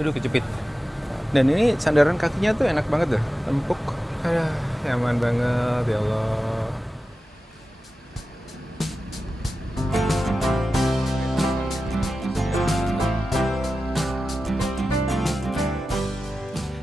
Aduh kejepit. Dan ini sandaran kakinya tuh enak banget deh, empuk. Aduh, nyaman banget ya Allah.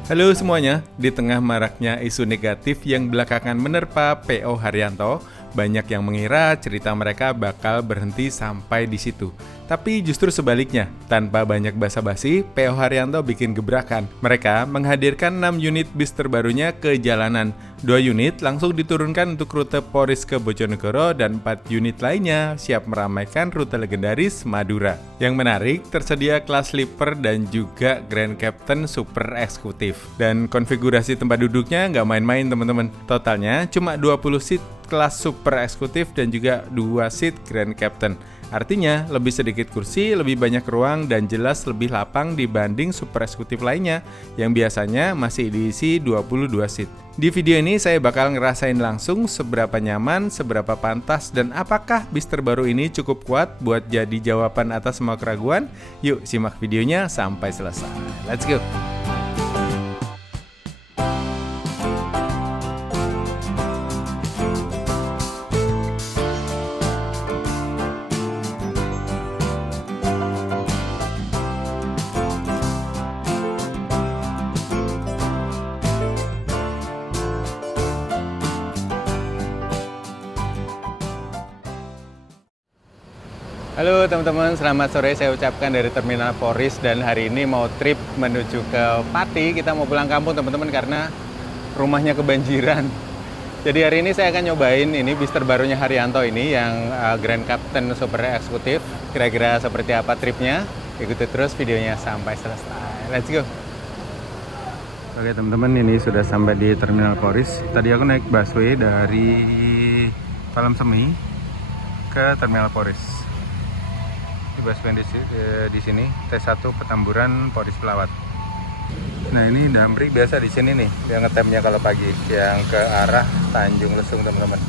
Halo semuanya, di tengah maraknya isu negatif yang belakangan menerpa PO Haryanto, banyak yang mengira cerita mereka bakal berhenti sampai di situ. Tapi justru sebaliknya, tanpa banyak basa-basi, PO Haryanto bikin gebrakan. Mereka menghadirkan 6 unit bis terbarunya ke jalanan. 2 unit langsung diturunkan untuk rute Poris ke Bojonegoro dan 4 unit lainnya siap meramaikan rute legendaris Madura. Yang menarik, tersedia kelas sleeper dan juga Grand Captain Super Eksekutif. Dan konfigurasi tempat duduknya nggak main-main teman-teman. Totalnya cuma 20 seat kelas Super Eksekutif dan juga 2 seat Grand Captain. Artinya, lebih sedikit kursi, lebih banyak ruang, dan jelas lebih lapang dibanding super eksekutif lainnya yang biasanya masih diisi 22 seat. Di video ini saya bakal ngerasain langsung seberapa nyaman, seberapa pantas, dan apakah bis terbaru ini cukup kuat buat jadi jawaban atas semua keraguan? Yuk simak videonya sampai selesai. Let's go! Halo teman-teman, selamat sore saya ucapkan dari Terminal Poris dan hari ini mau trip menuju ke Pati. Kita mau pulang kampung teman-teman karena rumahnya kebanjiran. Jadi hari ini saya akan nyobain ini bis terbarunya Haryanto ini yang Grand Captain Super Eksekutif. Kira-kira seperti apa tripnya? Ikuti terus videonya sampai selesai. Let's go! Oke teman-teman, ini sudah sampai di Terminal Poris. Tadi aku naik busway dari Talam Semi ke Terminal Poris. Busway di sini T1 Petamburan Poris Pelawat. Nah ini Damri biasa di sini nih dia ngetemnya kalau pagi yang ke arah Tanjung Lesung teman-teman.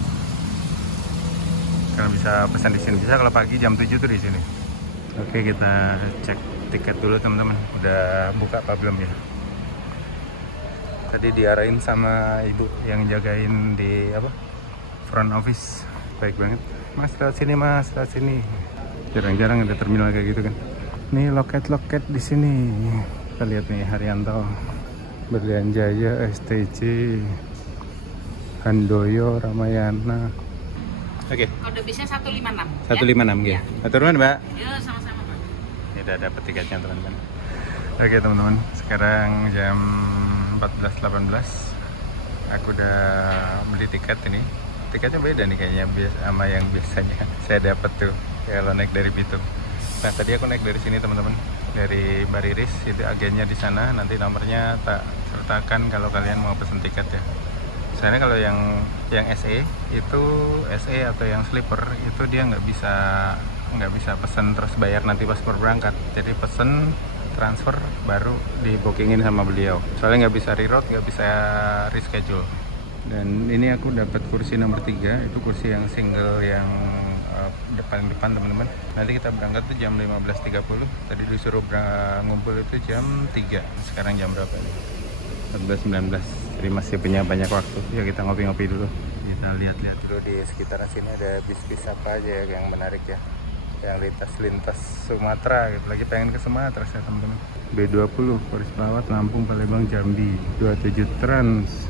Kalau bisa pesan di sini bisa kalau pagi jam 7 tuh di sini. Oke kita cek tiket dulu teman-teman. Udah buka apa belum ya? Tadi diarahin sama ibu yang jagain di front office. Baik banget. Mas lewat sini mas, lewat sini. Jarang-jarang ada terminal kayak gitu kan. Nih loket-loket di sini. Kita lihat nih Haryanto, Berlian Jaya, STJ, Handoyo, Ramayana. Oke. Kode bisnya 156. 156 ya. Atur nuhun, Mbak. Ya, sama-sama, Pak. Ini udah dapet tiketnya teman-teman. Oke teman-teman, sekarang jam 14.18. Aku udah beli tiket ini. Tiketnya beda nih kayaknya sama yang biasanya saya dapat tuh kalau naik dari Bitung. Nah tadi aku naik dari sini teman-teman, dari Bariris, itu agennya di sana. Nanti nomornya tak sertakan kalau kalian mau pesen tiket ya. Soalnya kalau yang SE itu SE atau yang sleeper itu dia nggak bisa pesen terus bayar nanti pas berangkat. Jadi pesen transfer baru di bookingin sama beliau. Soalnya nggak bisa reroute, nggak bisa reschedule. Dan ini aku dapat kursi nomor 3, itu kursi yang single yang depan teman-teman. Nanti kita berangkat tuh jam 15.30. Tadi disuruh ngumpul itu jam 3. Sekarang jam berapa ini? 14.19. Jadi masih punya banyak waktu. Ya kita ngopi-ngopi dulu. Kita lihat-lihat dulu di sekitaran sini ada bis-bis apa aja ya yang menarik ya. Yang lintas Sumatera gitu. Lagi pengen ke Sumatera saya teman-teman. B20 Poris Pelawat Lampung Palembang Jambi. 27 Trans.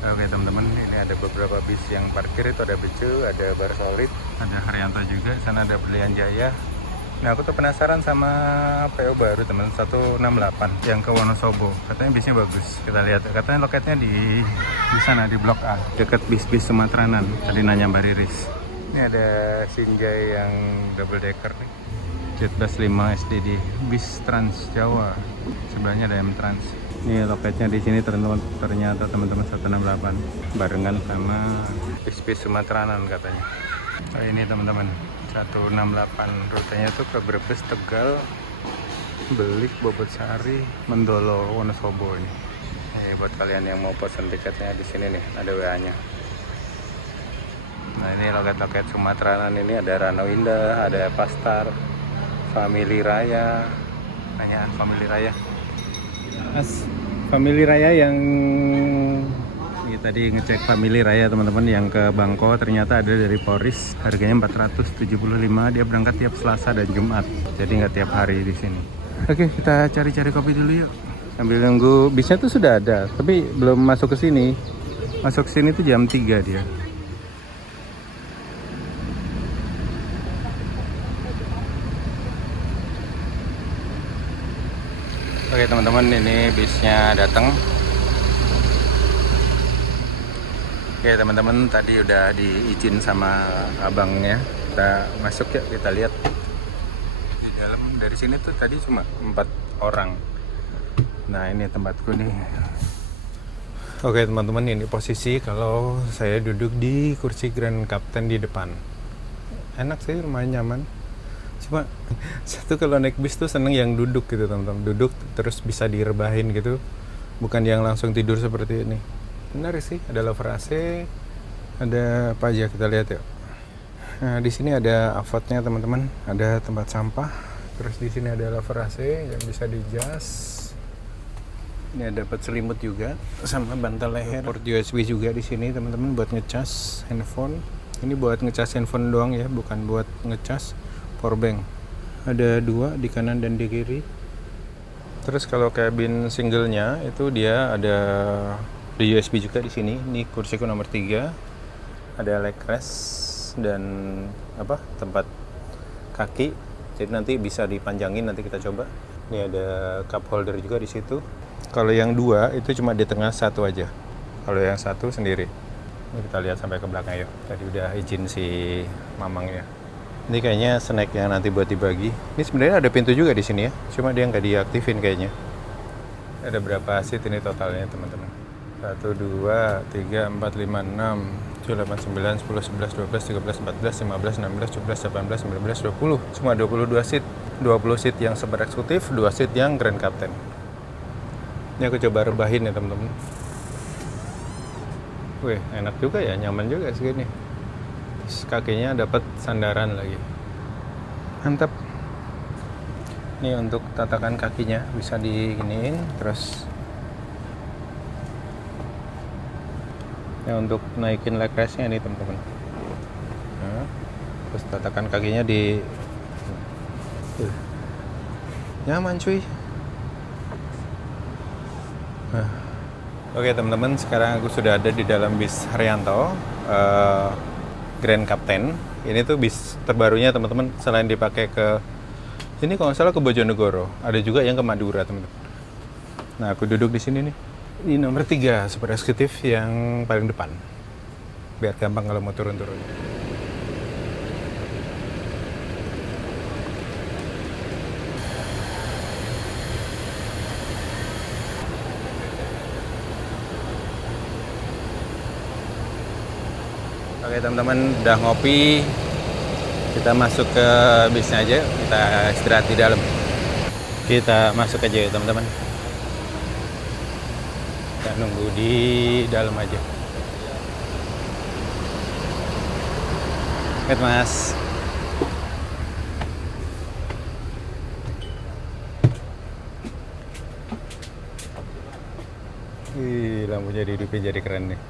Oke teman-teman, ini ada beberapa bis yang parkir. Itu ada Becu, ada Bar Solid, ada Haryanto juga, sana ada Berlian Jaya. Nah aku tuh penasaran sama PO baru teman 168 yang ke Wonosobo. Katanya bisnya bagus. Kita lihat, katanya loketnya di sana di Blok A, dekat bis-bis Sumatranan. Tadi nanya Mbak Riris. Ini ada Sinjai yang double decker nih. Jetbus 5 SDD, bis Trans Jawa. Sebelahnya ada M Trans. Ini loketnya di sini ternyata teman-teman 168 barengan sama bis-bis Sumatranan katanya. Oh, ini teman-teman 168 rutenya tuh ke Brebes, Tegal, Belik, Bobotsari, Mendolo, Wonosobo ini. Buat kalian yang mau pesan tiketnya di sini nih ada WA-nya. Nah ini loket-loket Sumatranan ini ada Rano Indah, ada Pastar, Family Raya, Nanyaan Family Raya. Family Raya yang ini tadi ngecek Family Raya teman-teman yang ke Bangko, ternyata ada dari Poris, harganya 475. Dia berangkat tiap Selasa dan Jumat, jadi nggak tiap hari di sini. Oke, kita cari-cari kopi dulu yuk sambil nunggu. Bisnya tuh sudah ada tapi belum masuk ke sini. Masuk ke sini tuh jam 3 dia. Oke teman-teman, ini bisnya datang. Oke teman-teman, tadi udah diizin sama abangnya. Kita masuk ya, kita lihat di dalam. Dari sini tuh tadi cuma 4 orang. Nah ini tempatku nih. Oke teman-teman, ini posisi kalau saya duduk di kursi Grand Captain di depan. Enak sih, lumayan nyaman. Cuma satu kalau naik bis tuh seneng yang duduk gitu teman-teman, duduk terus bisa direbahin gitu, bukan yang langsung tidur seperti ini. Benar sih, ada lover AC, ada apa aja, kita lihat yuk. Nah di sini ada avotnya teman-teman, ada tempat sampah, terus di sini ada lover AC yang bisa dijas. Ini ada dapat selimut juga sama bantal leher, port USB juga di sini teman-teman buat ngecas handphone. Ini buat ngecas handphone doang ya, bukan buat ngecas powerbank. Ada 2 di kanan dan di kiri. Terus kalau cabin singlenya itu dia ada USB juga di sini. Ini kursiku nomor 3. Ada leg rest dan tempat kaki. Jadi nanti bisa dipanjangin, nanti kita coba. Ini ada cup holder juga di situ. Kalau yang 2 itu cuma di tengah, 1 aja. Kalau yang 1 sendiri. Ini kita lihat sampai ke belakang yuk. Tadi udah izin si mamang ya. Ini kayaknya snack yang nanti buat dibagi. Ini sebenarnya ada pintu juga di sini ya, cuma dia nggak diaktifin kayaknya. Ada berapa seat ini totalnya teman-teman? 1, 2, 3, 4, 5, 6, 7, 8, 9, 10, 11, 12, 13, 14, 15, 16, 17, 18, 19, 20. Cuma 22 seat. 20 seat yang super eksekutif, 2 seat yang Grand Captain. Ini aku coba rebahin ya teman-teman. Wih, enak juga ya, nyaman juga segini. Kakinya dapat sandaran lagi, mantap. Ini untuk tatakan kakinya bisa diginiin, terus ini untuk naikin leg restnya nih teman-teman. Nah, terus tatakan kakinya di nyaman cuy. Oke teman-teman, sekarang aku sudah ada di dalam bis Haryanto Grand Captain. Ini tuh bis terbarunya teman-teman, selain dipakai ke ini kalau nggak salah ke Bojonegoro, ada juga yang ke Madura teman-teman. Nah aku duduk di sini nih, ini nomor 3 super eksekutif yang paling depan, biar gampang kalau mau turun-turun. Oke teman-teman, udah ngopi, kita masuk ke bisnya aja, kita istirahat di dalam. Kita masuk aja ya teman-teman. Kita nunggu di dalam aja. Oke mas. Lampunya dihidupin jadi keren nih.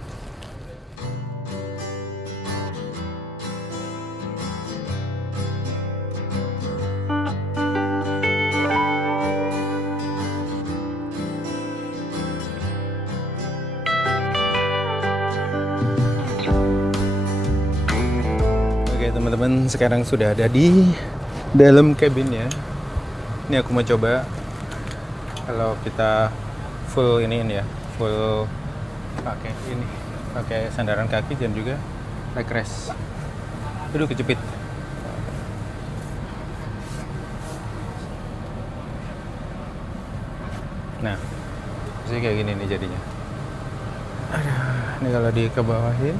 Teman-teman, sekarang sudah ada di dalam kabinnya. Ini aku mau coba kalau kita full ini ya, full pakai ini, pakai sandaran kaki dan juga leg rest. Aduh kejepit. Nah, jadi kayak gini nih jadinya. Aduh, ini kalau dikebawahin,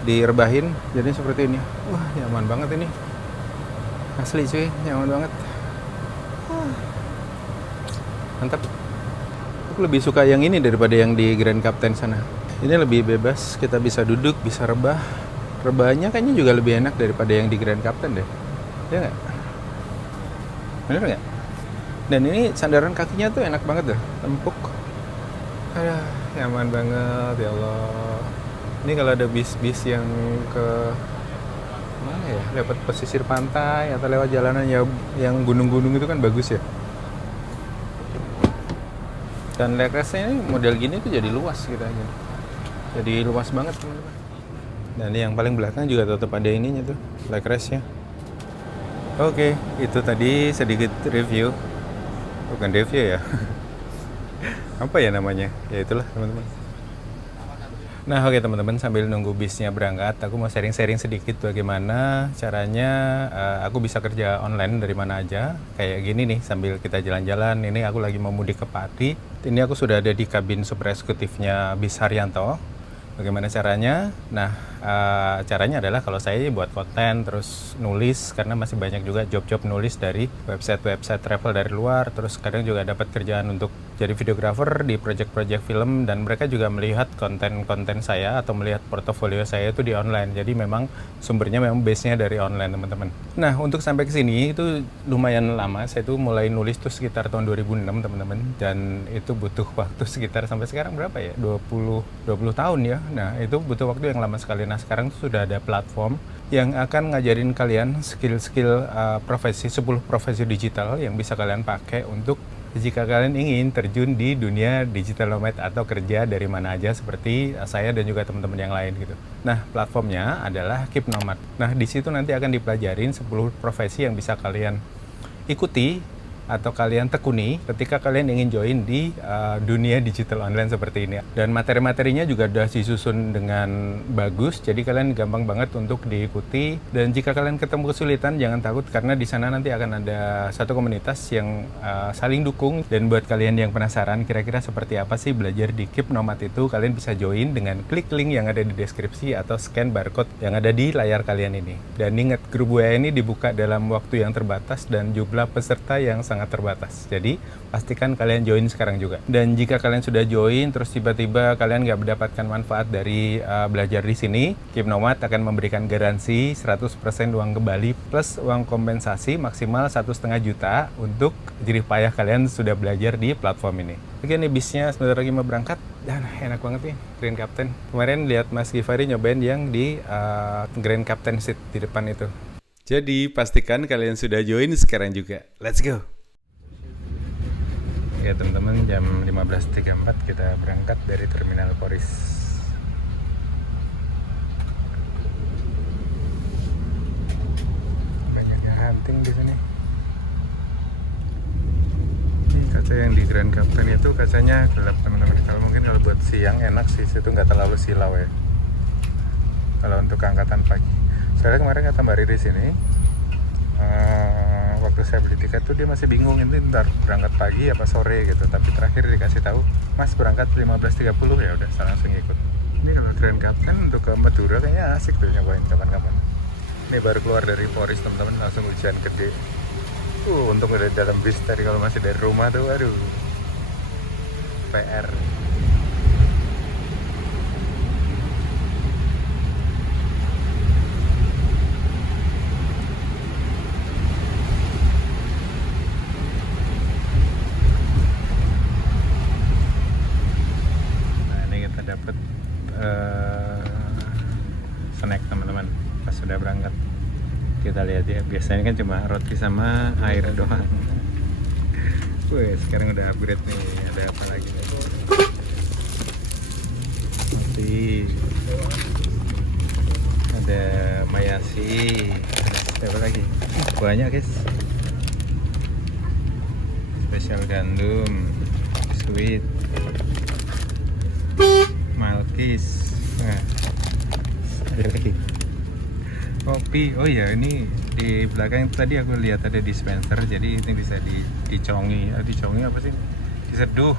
direbahin jadi seperti ini. Wah nyaman banget ini, asli cuy, nyaman banget. Mantap. Aku lebih suka yang ini daripada yang di Grand Captain sana. Ini lebih bebas, kita bisa duduk, bisa rebah. Rebahannya kayaknya juga lebih enak daripada yang di Grand Captain deh, ya nggak? Bener nggak? Dan ini sandaran kakinya tuh enak banget deh, empuk. Aduh, nyaman banget ya Allah. Ini kalau ada bis-bis yang ke mana ya, lewat pesisir pantai atau lewat jalanan ya yang gunung-gunung itu kan bagus ya. Dan legrasnya ini model gini tuh jadi luas gitu aja. Jadi luas banget teman-teman. Dan yang paling belakang juga tetap ada ininya tuh, legrasnya. Oke, itu tadi sedikit review. Bukan review ya. Apa ya namanya? Ya itulah teman-teman. Nah oke teman-teman, sambil nunggu bisnya berangkat, aku mau sharing-sharing sedikit bagaimana caranya aku bisa kerja online dari mana aja. Kayak gini nih, sambil kita jalan-jalan, ini aku lagi mau mudik ke Pati. Ini aku sudah ada di kabin super eksekutifnya Bis Haryanto. Bagaimana caranya? Nah, caranya adalah kalau saya buat konten, terus nulis, karena masih banyak juga job-job nulis dari website-website travel dari luar, terus kadang juga dapat kerjaan untuk jadi videographer di project-project film, dan mereka juga melihat konten-konten saya atau melihat portofolio saya itu di online. Jadi memang sumbernya memang base-nya dari online, teman-teman. Nah, untuk sampai ke sini itu lumayan lama. Saya tuh mulai nulis tuh sekitar tahun 2006, teman-teman, dan itu butuh waktu sekitar sampai sekarang berapa ya? 20 tahun ya. Nah, itu butuh waktu yang lama sekali. Nah, sekarang sudah ada platform yang akan ngajarin kalian skill-skill profesi, 10 profesi digital yang bisa kalian pakai untuk jika kalian ingin terjun di dunia digital nomad atau kerja dari mana aja seperti saya dan juga teman-teman yang lain gitu. Nah, platformnya adalah Keep Nomad. Nah, di situ nanti akan dipelajarin 10 profesi yang bisa kalian ikuti atau kalian tekuni ketika kalian ingin join di dunia digital online seperti ini. Dan materi-materinya juga sudah disusun dengan bagus, jadi kalian gampang banget untuk diikuti. Dan jika kalian ketemu kesulitan, jangan takut, karena di sana nanti akan ada satu komunitas yang saling dukung. Dan buat kalian yang penasaran kira-kira seperti apa sih belajar di Keep Nomad itu, kalian bisa join dengan klik link yang ada di deskripsi atau scan barcode yang ada di layar kalian ini. Dan ingat, grup WA ini dibuka dalam waktu yang terbatas dan jumlah peserta yang sangat terbatas. Jadi pastikan kalian join sekarang juga. Dan jika kalian sudah join terus tiba-tiba kalian nggak mendapatkan manfaat dari belajar di sini, Keep Nomad akan memberikan garansi 100% uang kembali plus uang kompensasi maksimal 1,5 juta untuk jerih payah kalian sudah belajar di platform ini. Oke, nih bisnya sebentar lagi mau berangkat dan enak banget nih Grand Captain. Kemarin lihat Mas Givari nyobain yang di Grand Captain seat di depan itu. Jadi pastikan kalian sudah join sekarang juga. Let's go. Ya teman-teman, jam 15.34 kita berangkat dari Terminal Poris. Banyak yang hunting di sini. Ini kaca yang di Grand Captain itu kacanya gelap teman-teman. Kalau mungkin kalau buat siang enak sih, situ nggak terlalu silau ya. Kalau untuk angkatan pagi. Soalnya kemarin kata Mbak Riri di sini, waktu saya beli tiket tuh dia masih bingung ini ntar berangkat pagi apa sore gitu, tapi terakhir dikasih tahu Mas berangkat 15.30, ya udah saya langsung ikut. Ini kalau Grand Captain untuk ke Madura kayaknya asik tuh nyobain kapan-kapan. Ini baru keluar dari Poris teman-teman, langsung hujan gede. Untung udah di dalam bis tadi, kalau masih dari rumah tuh aduh PR. Dapat snack teman-teman pas sudah berangkat. Kita lihat ya, biasanya kan cuma roti sama air doang. Wih, sekarang udah upgrade nih, ada apa lagi nih? Roti, ada mayasi, ada apa lagi? Banyak guys. Spesial gandum, biskuit, Malkis, nah, ada lagi kopi. Oh ya, ini di belakang tadi aku lihat ada dispenser, jadi ini bisa dicongi. Dicongi apa sih? Diseduh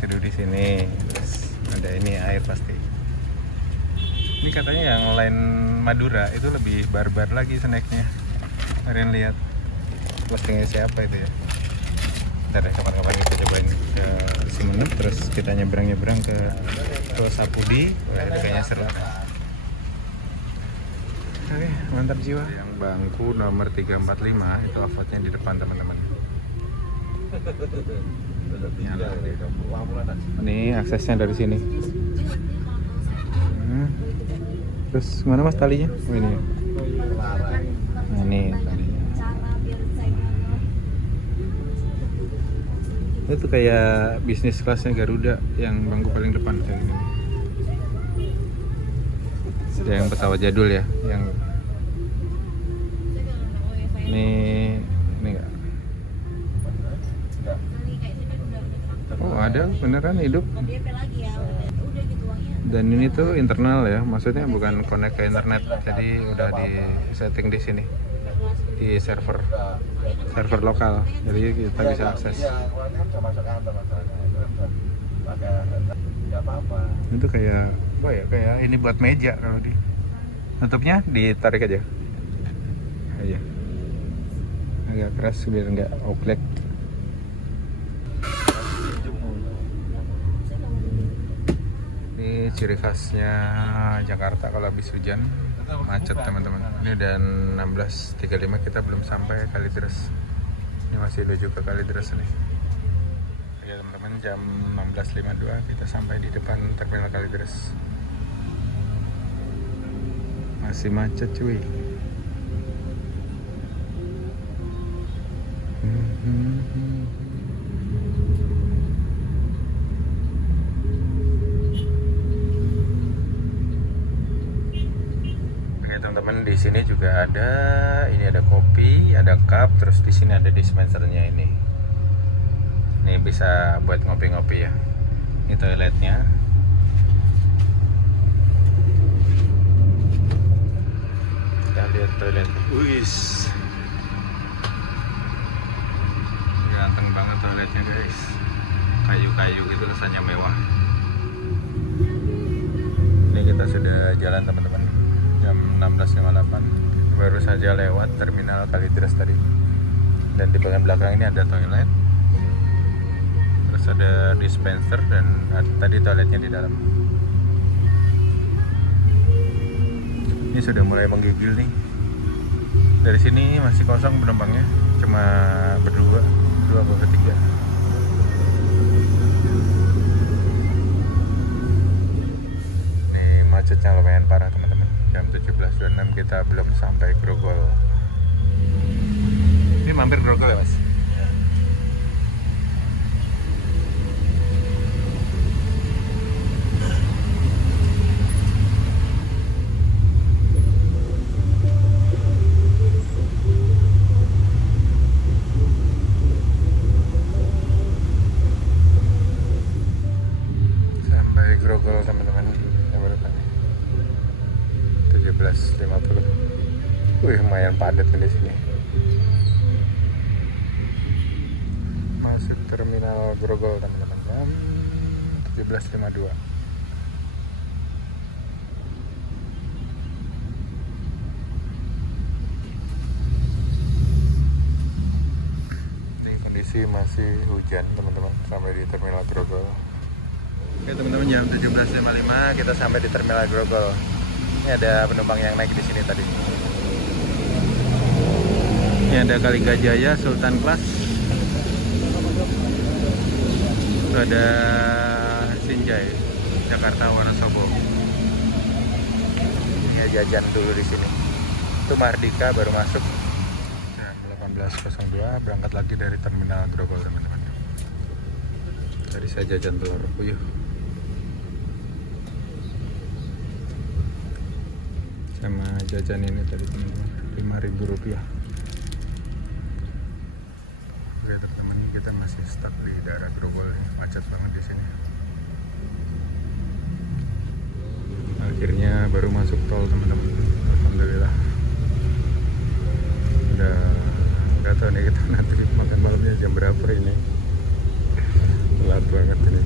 di sini. Terus ada ini air pasti. Ini katanya yang lain Madura itu lebih barbar lagi snacknya. Kalian lihat postingnya siapa itu ya? Ntar ya, kapan-kapan kita cobain ke Simenep, terus kita nyebrang ke Sapudi. Wah, itu kayaknya seru. Oke, mantap jiwa. Yang bangku nomor 345 itu avotnya di depan teman-teman. Ini aksesnya dari sini. Terus mana mas talinya? Oh ini. Nah, ini talinya. Itu kayak bisnis kelasnya Garuda yang bangku paling depan kayak gini. Ada yang pesawat jadul ya, yang ini enggak. Oh ada beneran hidup. Dan ini tuh internal ya, maksudnya bukan connect ke internet, jadi udah di setting di sini di server lokal, jadi kita bisa akses. Itu kayak apa ya? Kayak ini buat meja kalau di tutupnya ditarik aja. Aja. Agak keras biar nggak oklek. Ini ciri khasnya Jakarta kalau habis hujan macet teman-teman. Ini udah 16.35, kita belum sampai Kalideres. Ini masih menuju ke Kalideres nih. Oke teman-teman, jam 16.52 kita sampai di depan terminal Kalideres. Masih macet cuy. Teman-teman, di sini juga ada, ini ada kopi, ada cup, terus di sini ada dispensernya ini. Ini bisa buat ngopi-ngopi ya. Ini toiletnya. Kita lihat toilet. Wis. Ganteng banget toiletnya guys. Kayu-kayu gitu, rasanya mewah. Ini kita sudah jalan teman-teman. Jam 16.58 baru saja lewat terminal Kalideres tadi, dan di bagian belakang ini ada toilet, terus ada dispenser, dan tadi toiletnya di dalam. Ini sudah mulai menggigil nih. Dari sini masih kosong penumpangnya, cuma berdua atau ketiga. Nih macetnya lumayan parah teman-teman. Jam 17.26 kita belum sampai Grogol. Ini mampir Grogol ya mas? Sampai Grogol teman-teman. 17.50. Wih, lumayan padat di sini. Masuk terminal Grogol teman-teman, jam 17.52. Ini kondisi masih hujan teman-teman sampai di terminal Grogol. Oke teman-teman, jam 17.55 kita sampai di terminal Grogol. Ini ada penumpang yang naik di sini tadi. Ini ada Kaligajaya, Sultan Class. Itu ada Sinjai, Jakarta Wonosobo. Ini jajan dulu di sini. Itu Mardika baru masuk. Jam 18.02 berangkat lagi dari terminal Grogol teman-teman. Tadi saya jajan telur puyuh. Sama jajan ini tadi teman-teman, Rp5.000. Oke teman-teman, kita masih stuck di daerah Grogol nih, macet banget di sini. Akhirnya baru masuk tol teman-teman, alhamdulillah. Udah tahu nih kita nanti makan malamnya jam berapa ini. Telat banget ini.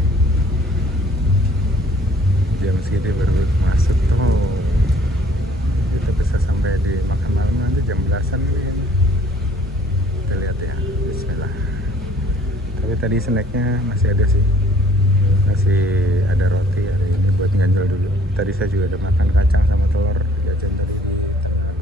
Jam segini baru masuk tol. Kita bisa sampai di makan malam nanti jam belasan mungkin. Kita lihat ya, bismillah. Tapi tadi snacknya masih ada sih, masih ada roti, ada ini buat ganjel dulu. Tadi saya juga ada makan kacang sama telur jajan tadi di terminal.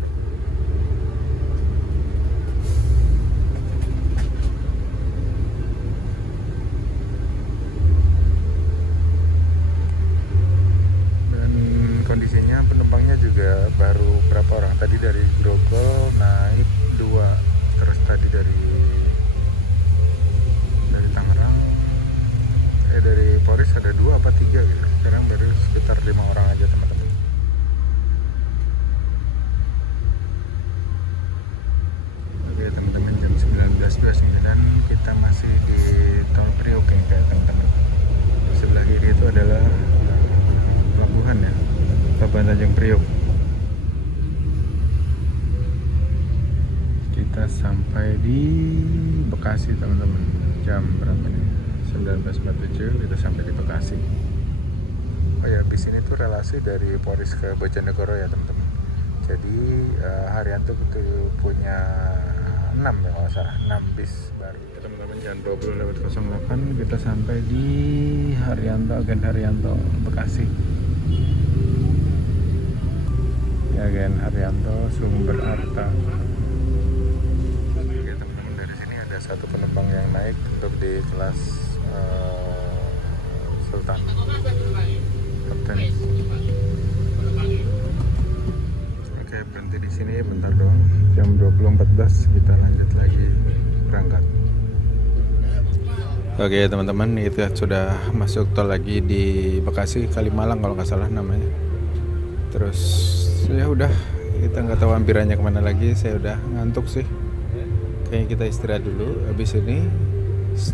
kita masih di tol Priok ini kayak teman-teman. Sebelah kiri itu adalah pelabuhan ya, Pelabuhan Tanjung Priok. Kita sampai di Bekasi teman-teman. Jam berapa nih? 19.47 kita sampai di Bekasi. Oh ya, bis ini tuh relasi dari Polres ke Bojonegoro ya teman-teman. Jadi Haryanto betul punya 6 ya kalau salah, 6 bis baru. Ya, teman-teman, jam 20.08 kita sampai di Haryanto, Agen Haryanto, Bekasi. Ya, Agen Haryanto, Sumber Arta. Oke teman-teman, dari sini ada satu penumpang yang naik untuk di kelas Sultan Kapten. Oke, berhenti di sini bentar doang. Jam 20.14 kita lanjut lagi berangkat. Oke teman-teman, kita sudah masuk tol lagi di Bekasi, Kalimalang kalau nggak salah namanya. Terus ya udah, kita nggak tahu ambirannya kemana lagi. Saya udah ngantuk sih. Kayaknya kita istirahat dulu. Habis ini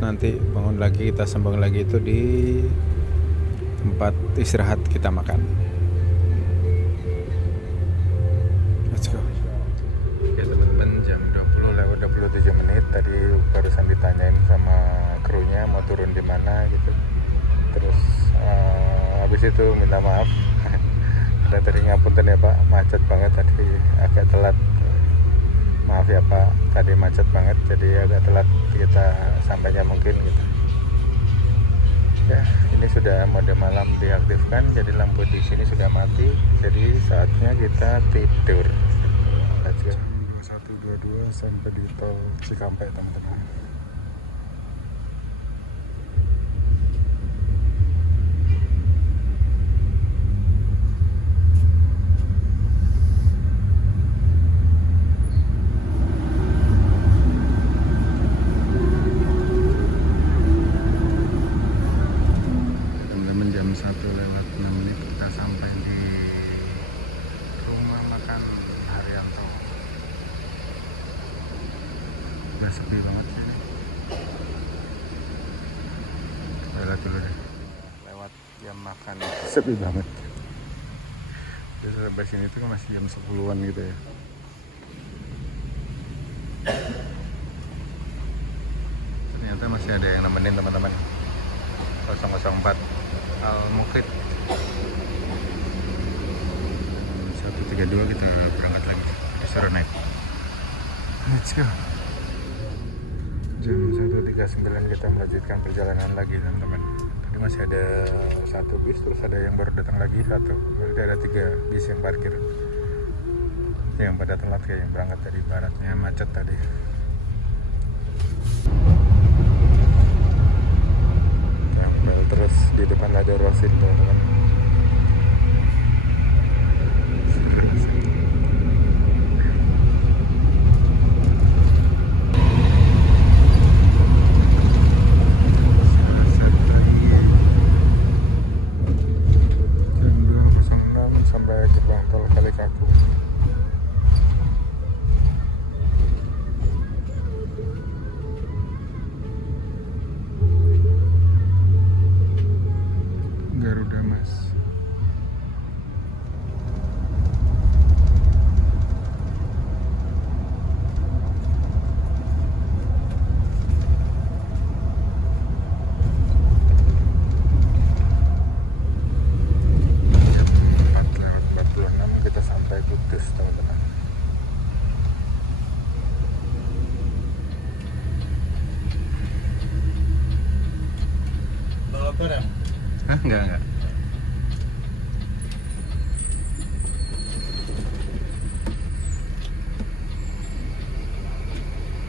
nanti bangun lagi, kita sambung lagi itu di tempat istirahat kita makan. Let's go. Oke teman-teman, jam 20:27 tadi barusan ditanyain sama krunya mau turun di mana gitu. Terus habis itu minta maaf. Dan tadi ngapunten ya Pak, macet banget tadi, agak telat. Maaf ya Pak, tadi macet banget jadi agak telat kita sampainya mungkin gitu. Ya, ini sudah mode malam diaktifkan, jadi lampu di sini sudah mati, jadi saatnya kita tidur. Let's go. 21.22 sampai di tol Cikampek teman-teman. Jam 1:06 kita sampai di rumah makan Haryanto. Udah sepi banget sih ini. Lewat dulu deh. Lewat jam makan sepi banget. Jadi sampai sini tuh masih jam 10-an gitu ya. Ternyata masih ada yang nemenin teman-teman. 004 Al-Mukid. 132 kita berangkat lagi. Disuruh naik. Let's go. Jam 1.39 kita melanjutkan perjalanan lagi teman-teman. Tadi masih ada satu bis, terus ada yang baru datang lagi satu. Berarti ada 3 bis yang parkir. Yang pada telat kayak yang berangkat dari baratnya, macet tadi. Terus di depan ada Rosin teman-teman. Jam 2.06 sampai gerbang tol Kalikangkung. Garuda Mas. Jam 4:46 kita sampai Kudus teman-teman. Bawa barang? Hah? Enggak.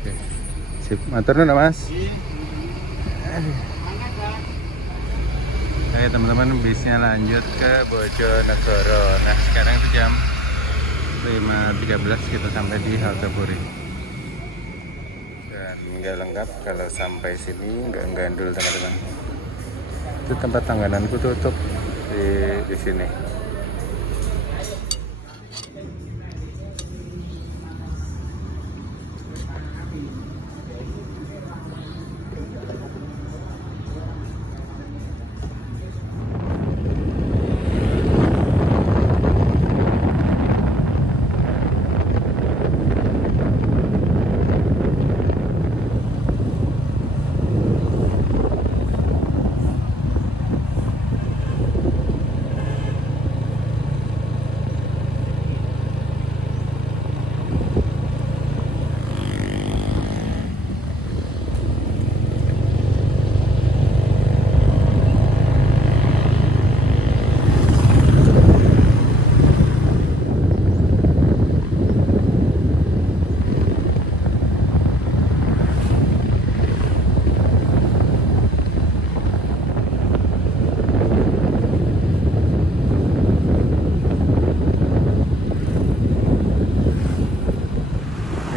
Oke. Sip, matur nuwun Mas. Oke teman-teman, bisnya lanjut ke Bojonegoro. Nah sekarang itu jam 5.13 kita sampai di halte Puri. Dan nggak lengkap kalau sampai sini nggak gandul teman-teman. Itu tempat langgananku tutup di sini.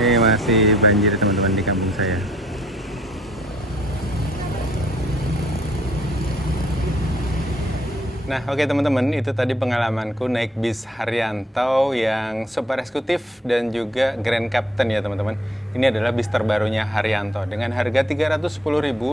Ini masih banjir teman-teman di kampung saya. Nah, oke teman-teman, itu tadi pengalamanku naik bis Haryanto yang super eksekutif dan juga Grand Captain ya teman-teman. Ini adalah bis terbarunya Haryanto dengan harga 310.000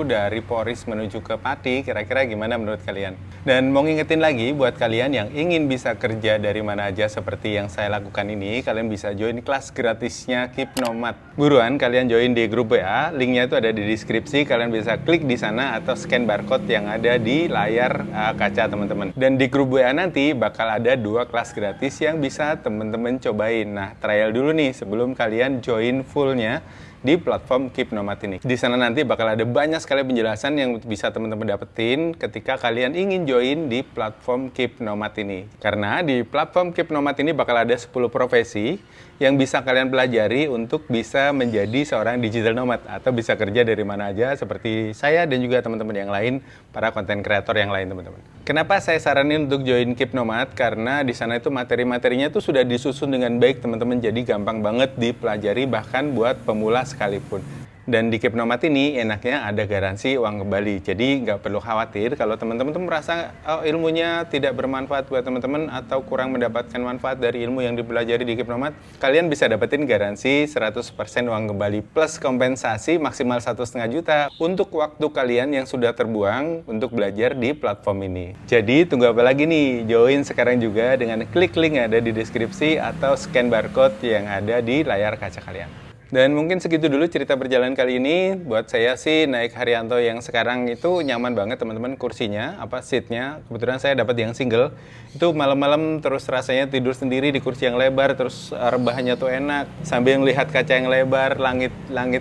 dari Poris menuju ke Pati. Kira-kira gimana menurut kalian? Dan mau ngingetin lagi buat kalian yang ingin bisa kerja dari mana aja seperti yang saya lakukan ini, kalian bisa join kelas gratisnya Keep Nomad. Buruan kalian join di grup WA, linknya itu ada di deskripsi. Kalian bisa klik di sana atau scan barcode yang ada di layar kaca teman-teman. Dan di grup WA nanti bakal ada 2 kelas gratis yang bisa teman-teman cobain. Nah, trial dulu nih sebelum kalian join fullnya di platform Keep Nomad ini. Di sana nanti bakal ada banyak sekali penjelasan yang bisa teman-teman dapetin ketika kalian ingin join di platform Keep Nomad ini. Karena di platform Keep Nomad ini bakal ada 10 profesi yang bisa kalian pelajari untuk bisa menjadi seorang digital nomad atau bisa kerja dari mana aja seperti saya dan juga teman-teman yang lain, para konten kreator yang lain teman-teman. Kenapa saya saranin untuk join Keep Nomad? Karena di sana itu materi-materinya itu sudah disusun dengan baik teman-teman, jadi gampang banget dipelajari bahkan buat pemula sekalipun. Dan di Keep Nomad ini enaknya ada garansi uang kembali. Jadi nggak perlu khawatir kalau teman-teman tuh merasa ilmunya tidak bermanfaat buat teman-teman atau kurang mendapatkan manfaat dari ilmu yang dipelajari di Keep Nomad. Kalian bisa dapetin garansi 100% uang kembali plus kompensasi maksimal 1,5 juta untuk waktu kalian yang sudah terbuang untuk belajar di platform ini. Jadi tunggu apa lagi nih? Join sekarang juga dengan klik link yang ada di deskripsi atau scan barcode yang ada di layar kaca kalian. Dan mungkin segitu dulu cerita perjalanan kali ini. Buat saya sih naik Haryanto yang sekarang itu nyaman banget teman-teman, kursinya, seatnya. Kebetulan saya dapat yang single. Itu malam-malam terus rasanya tidur sendiri di kursi yang lebar, terus rebahannya tuh enak. Sambil melihat kaca yang lebar, langit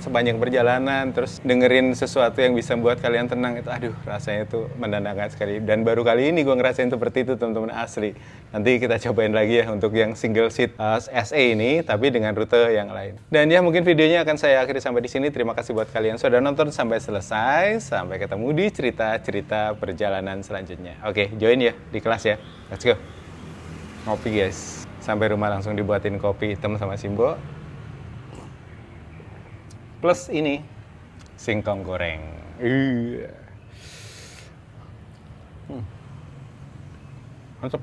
sepanjang perjalanan, terus dengerin sesuatu yang bisa membuat kalian tenang. Itu aduh, rasanya itu menenangkan sekali. Dan baru kali ini gue ngerasain seperti itu teman-teman, asli. Nanti kita cobain lagi ya untuk yang single seat SE ini, tapi dengan rute yang lain. Dan ya mungkin videonya akan saya akhiri sampai di sini. Terima kasih buat kalian sudah nonton sampai selesai. Sampai ketemu di cerita-cerita perjalanan selanjutnya. Oke, join ya di kelas ya. Let's go. Ngopi guys. Sampai rumah langsung dibuatin kopi hitam sama Simbo. Plus ini singkong goreng. Mantap.